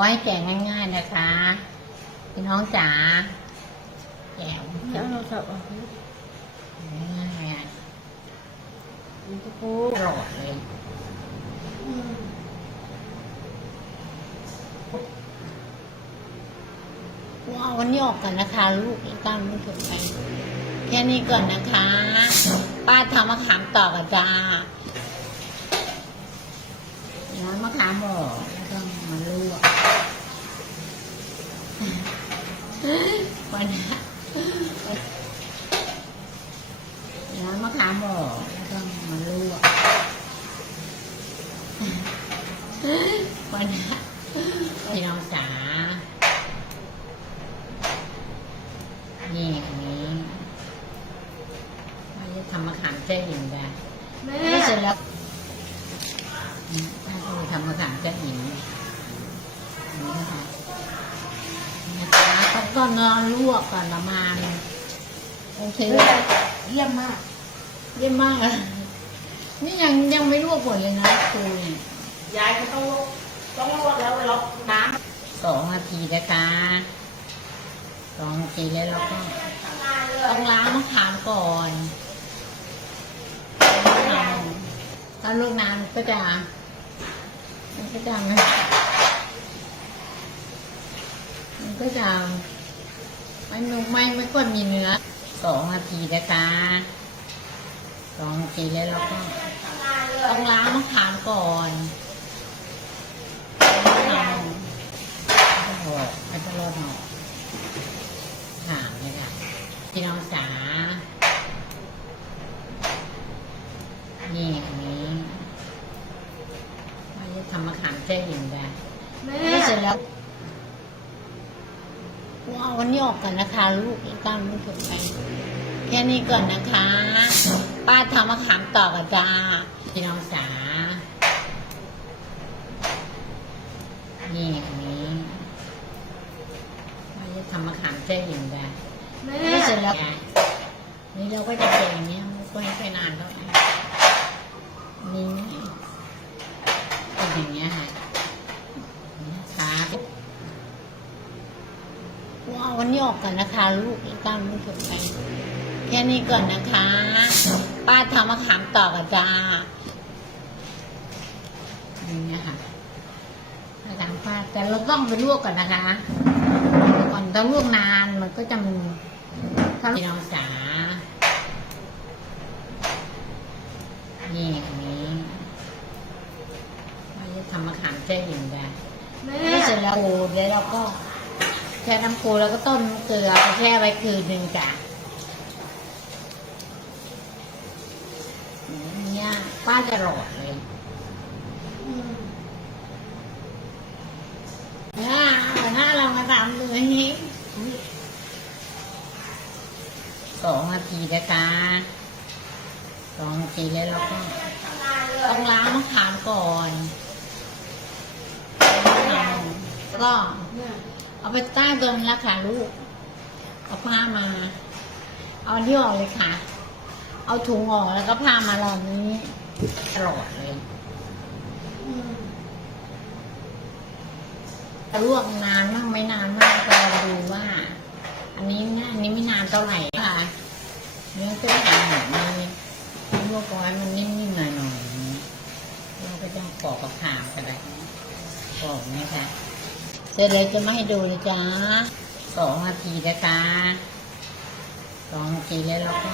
ไว้แกะง่าย ๆนะคะพี่น้องจ๋าแกะแล้วเราจะออกง่ายๆอะมันจะปูตลอเลยว้าววันนี้ออกกันนะคะ ลูกตั้งไม่ถูกไปแค่นี้ก่อนนะคะ ป้าทำมะขามต่อกันจ้าน้ำมะขามหมอ กแล้องมาลวกวันนี้น้ำมะขามบอกแล้วก็มาลวกวันนี้พี่น้องจ๋า นี่อันนี้ว่าจะทำมะขามแช่อิ่มได้ แม่ นี่เสร็จแล้วอืมถ้าจะ ทำมะขามแช่อิ่มนี่นะคะนะคะเขาก็นอนลวกก่อนประมาณโอเคเยี่ยมมาก เยี่ยมมากอะนี่ยังยังไม่ลวกหมดเลยนะครูเนี่ยยายก็ต้องลวกต้องลวกแล้วล็อกน้สองนาทีนะคะสองนาทีแล้วเราก็ำต้องล้างมะขามก่อนถ้าลูกน้ำก็จะมัน ก็จะไม่มันก็จะไม่ไม่ไม่ไม่ค่อยมีเนื้อสองนาทีนะคะสองนาทีแล้วเราก็ต้องล้างมะขามก่อนไม่ต้องรอไม่ต้องรอหนอถามเลยค่ะพี่น้องจ๋านี่อันนี้ว่าจะทำมะขามแช่อิ่มได้ แม่ นี่เสร็จ แล้วว้าววันนี้ออกกันนะคะ ลูกตั้งไม่ถูกไปแค่นี้ก่อนนะคะ ป้าทำมะขามต่อกันจ้าพี่น้องจ๋านี่อันนี้ว่าจะทำมะขามแช่อิ่มได้แม่นี่เสร็จแล้ว นี่เราก็จะเป็นอย่างเนี้ยไม่ค่อยไปนานเท่าไหร่นี่เป็นอย่างเงี้ยค่ะนะคะ ว้าววันนี้ออกกันนะคะ ลูกตั้งไม่ถูกไปแค่นี้ก่อนนะคะ ป้าทำมะขามต่อกันจ้านี่นะคะมะขามป้าแต่เราต้องไปลวกก่อนนะคะ ก่อนต้องลวกนานมันก็จะมีถ้าพี่น้องจ๋านี่อันนี้ว่าจะทำมะขามแช่อิ่มได้แม่นี่เสร็จแล้วปูเดี๋ยวเราก็แช่น้ำปูแล้วก็ต้มเกลือไปแช่ไว้คืนหนึ่งจ้ะเนี่ยป้าจะหลอดเลยถ้าถ้าเรามาทำเลยนี้สองนาทีนะคะสองนาทีแล้วเราก็ต้องล้างมะขามก่อนแล้วก็ เอาไปใต้ตรงนี้ละค่ะลูก เอาผ้ามา เอาที่ออกเลยค่ะ เอาถุงออกแล้วก็ผ้ามาลองนี้ตลอดเลยลวกนานมากไม่นานมากก็ดูว่า อันนี้นะอันนี้ไม่นานเท่าไหร่ค่ะเนื้อก็จะหอมเลยลวกไว้มันนิ่มๆหน่อยๆเราก็จะปอกกับขามก็ได้ปอกไหมคะ เสร็จแล้วจะไม่ให้ดูเลยจ้าสองนาทีนะคะสองนาทีแล้วเราก็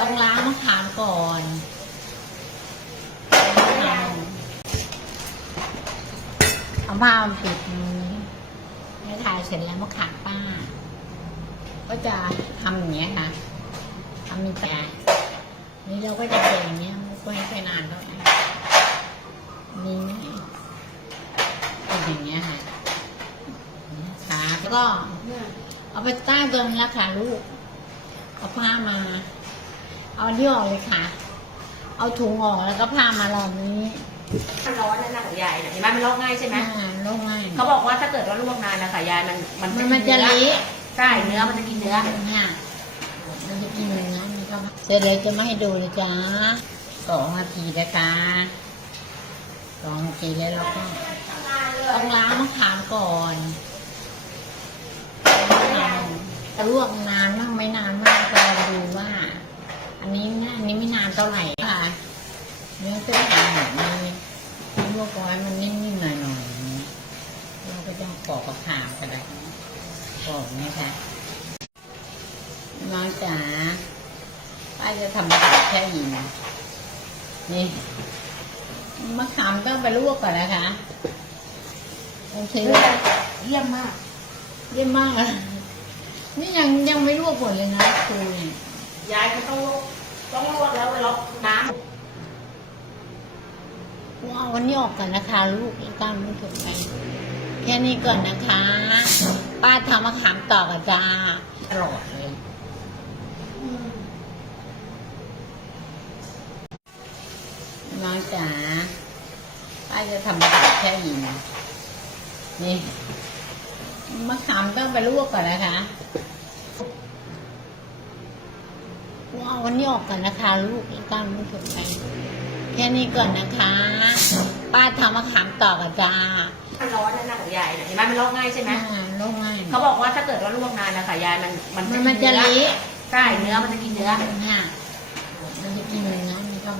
ต้องล้างมะขามก่อนเอาผ้ามาปิดมือให้ถ่ายเสร็จแล้วมะขามป้า ก็จะทำอย่างเงี้ยค่ะทำมีแต่นี่เราก็จะเป็นอย่างเงี้ยไม่ค่อยไปนานเท่าไหร่นี่เป็นอย่างเงี้ยค่ะ แล้วก็แม่เอาไปใต้ตรงนี้ละค่ะลูก เอาผ้ามา เอาอันที่ออกเลยค่ะ เอาถุงออกแล้วก็ผ้ามาลองนี้มันร้อนนะนะของยายเนี่ยเห็นไหมมันลอกง่ายใช่ไหมอ่าลงง่ายเขาบอกว่าถ้าเกิดว่าลวกนานนะคะยายมันมันมันมันจะกิเละใช่เนื้อมันจะกินเนื้อเนี่ยมันจะกินเนื้อมันก็เสร็จเลยจะไม่ให้ดูเลยจ้าสองนาทีนะคะสองนาทีแล้วเราก็แต้องล้างมะขามก่อน จะลวกนานมากไม่นานมากก็ดูว่า อันนี้นะอันนี้ไม่นานเท่าไหร่ค่ะเนื้อเส้นหมูมีลวกไว้มันนิ่มๆหน่อยๆเราก็ต้องปอกมะขามก็ได้ปอกนี่ค่ะน้องจ๋าป้าจะทำมะขามแค่ยินนี่มะขามต้องไปลวกก่อนนะคะโอเคเยี่ยมมาก เยี่ยมมากอะ นี่ยังยังไม่ลวกหมดเลยนะครูเนี่ยยายก็ต้องลวกต้องลวกแล้วล็อกน้ว้าววันนี้ออกก่อนนะคะ ลูกอีกตั้งไม่ถูกไปแค่นี้ก่อนนะคะ ป้าทำมะขามต่อกับจ้าอร่อยเลยำน้องจ๋าป้าจะทำมะขามแค่ยินนี่ มะขามต้องไปลวกก่อนนะคะว้าววันนี้ออกก่อนนะคะ ลูกอีกตั้งไม่ถูกไปแค่นี้ก่อนนะคะ ป้าทำมะขามต่อกับจ้ามันร้อนนั่นนะของยายน่ะเห็นไหมมันลอกง่ายใช่ไหมอ่าลงง่ายเขาบอกว่าถ้าเกิดว่าลวกนานนะคะยายมันมันมันมันจะกิเละใช่เนื้อมันจะกินเนื้อค่ะมันจะกินเนื้อนี่ก็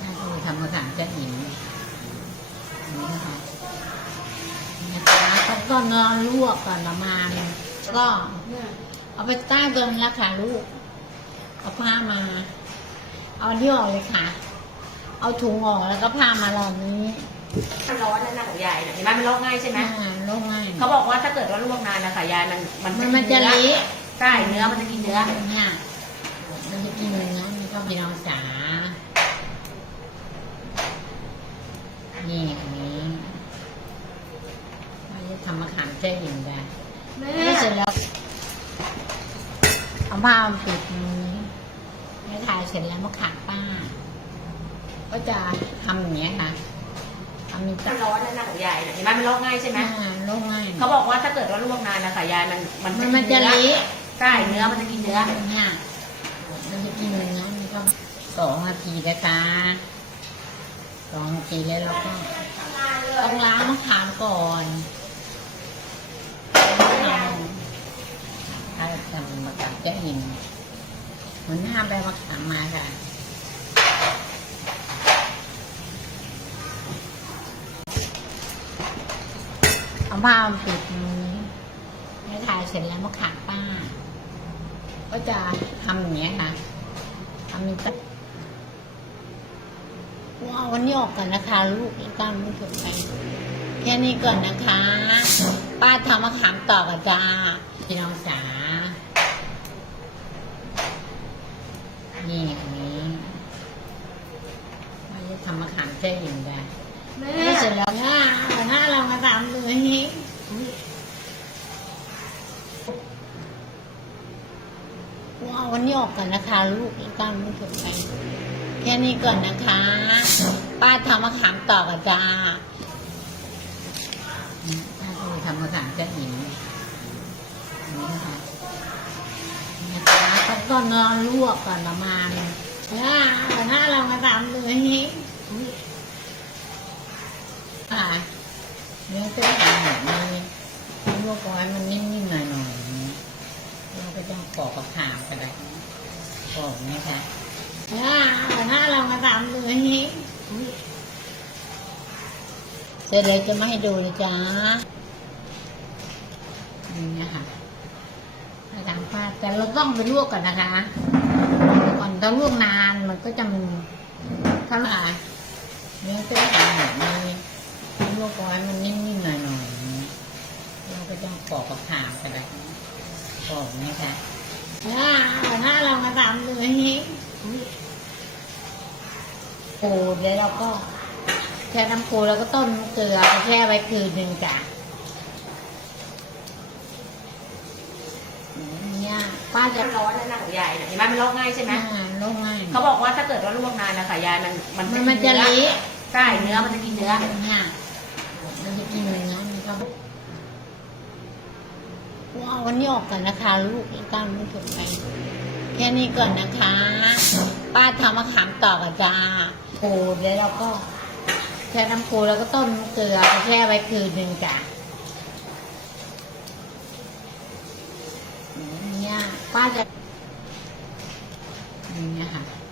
ถ้าคือทำมะขามจะอิ่มนี่นะคะนะคะ ก็นอนลวกก่อนประมาณก็เอาไปใต้เดิมแล้วค่ะลูก เอาผ้ามา เอาที่ออกเลยค่ะ เอาถุงออกแล้วก็ผ้ามารอบนี้มันร้อนนั่นนะของยายน่ะเห็นไหมมันลอกง่ายใช่ไหมอ่าลงง่ายเขาบอกว่าถ้าเกิดว่าลวกนานนะคะยายมันมันมันมันจะกิเนื้อเละใช่เนื้อมันจะกินเนื้อค่ะมันจะกินเนื้อนี่ก็พี่น้องจ๋านี่อันนี้เราจะทำมะขาม แช่อิ่มได้แม่นี่เสร็จแล้วเอาผ้ามาปิดนี้ให้ถ่ายเสร็จแล้วมะขามป้า ก็จะทำอย่างนี้ยค่ะทำมีมัตันกร้อนนั่นนะของยายน่ะเห็นไหมมันลอกง่ายใช่ไหมอ่าลงง่ายเขาบอกว่าถ้าเกิดว่าลวกนานนะคะยายมันมันมันมันจะกิเนื้อเละ ใช่เนื้อมันจะกินเนื้อค่ะมันจะกินเนื้อนี่ก็สองนาทีนะคะสองนาทีแล้วเราก็ต้องล้างมะขามก่อนถ้า ทำมะขามแก้หินหัวหน้าใบมะขามมาค่ะเอาผ้าปิดนี้ให้ถ่ายเสร็จแล้วมะขามป้า ก็จะทำอย่างนี้ค่ะทำมีตักว้าววันนี้ออกก่อนนะคะ ลูกอีกตั้งไม่ถูกไปแค่นี้ก่อนนะคะ ป้าทำมะขามต่อกับจ้าพี่น้องจ๋า นี่อันนี้เราจะทำมะขามแช่อิ่มได้แม่เสร็จแล้วหน้าหน้าเรามาทำเลยว้าววันนี้ออกก่อนนะคะ ลูกตั้งไม่ถูกไปแค่นี้ก่อนนะคะ ป้าทำมะขามต่อกับจ้าป้าคือทำมะขามจะอิ่มนี่ นะคะก็นอนลวกก่อนประมาณหน้าหน้าเรามาทำเลยค่ะเนื้อเส้นหมูมีลวกไว้มันนิ่มๆหน่อยๆเราก็ต้องปอกมะขามก็ได้ปอกนี่ค่ะถ้าถ้าเรามาทำเลยเสร็จเลยจะมาให้ดูเลยจ้านี่นะคะ ผ้าแต่เราต้องไปลวกก่อนนะคะ ก่อนต้องลวกนานมันก็จะมีเท่าไหร่เนื้อเส้นหมูมีลวกไว้มันนิ่มๆหน่อยๆเราก็ต้องปอกมะขามก็ได้ปอกนี่ค่ะถ้าถ้าเรามาทำเลยฮิปูเดี๋ยวเราก็แช่น้ำปูแล้วก็ต้มเกลือแช่ไว้คืนหนึ่งจ้ะเนี่ย ป้าจะมันร้อนนั่นนะของยายน่ะเห็นไหมมันลอกง่ายใช่ไหมอ่าลงง่ายเขาบอกว่าถ้าเกิดว่าลวกนานนะคะยายมันมันมันมันจะกิเนื้อเละใช่เนื้อมันจะกินเนื้อ ค่ะมันจะกินเนื้อนี่ก็ว้าววันนี้ออกก่อนนะคะ ลูกอีกตั้งไม่ถูกไปแค่นี้ก่อนนะคะ ป้าทำมะขามต่อกับจ้าปูเดี๋ยวเราก็แแช่น้ำปูแล้วก็ต้มน้ำเกลือไปแช่ไว้คืนหนึ่งจ้ะเนี่ย ป้าจะนี่นะคะ